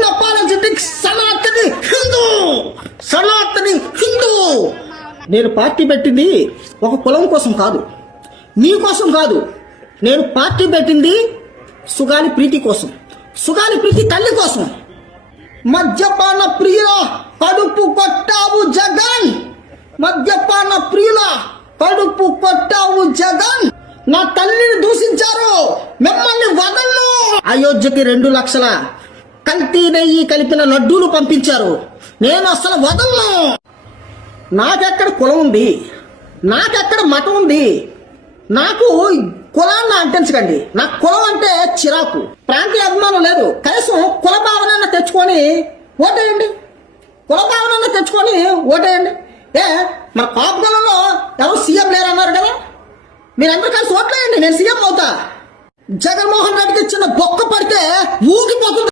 Unapologetic Sanatani Hindu. Sanatani Hindu. నేను party పెట్టింది ఒక కులం కోసం కాదు, నీ కోసం కాదు. నేను పార్టీ పెట్టింది సుగాలి ప్రీతి కోసం, సుగాలి ప్రీతి తల్లి కోసం. మద్యపాన ప్రియుల కడుపు కొట్టావు జగన్, మద్యపాన ప్రియుల కడుపు కొట్టావు జగన్. నా తల్లిని దూషించారు, మిమ్మల్ని వదలను. అయోధ్యకి 2 లక్షల కల్తీ నెయ్యి కలిపిన లడ్డూలు పంపించారు, నేను అసలు వదలను. నాకెక్కడ కులం ఉంది, నాకెక్కడ మతం ఉంది? నాకు కులాన్ని అంటించకండి. నాకు కులం అంటే చిరాకు, ప్రాంతీయ అభిమానం లేదు. కనీసం కుల భావన తెచ్చుకొని ఓటేయండి, కుల భావన తెచ్చుకొని ఓటేయండి. మన కాపుగలలో ఎవరు సీఎం లేరన్నారు కదా, మీరందరూ కలిసి ఓట్లేయండి, నేను సీఎం అవుతా. జగన్మోహన్ రెడ్డికి చిన్న బొక్క పడితే ఊగిపోతుంది.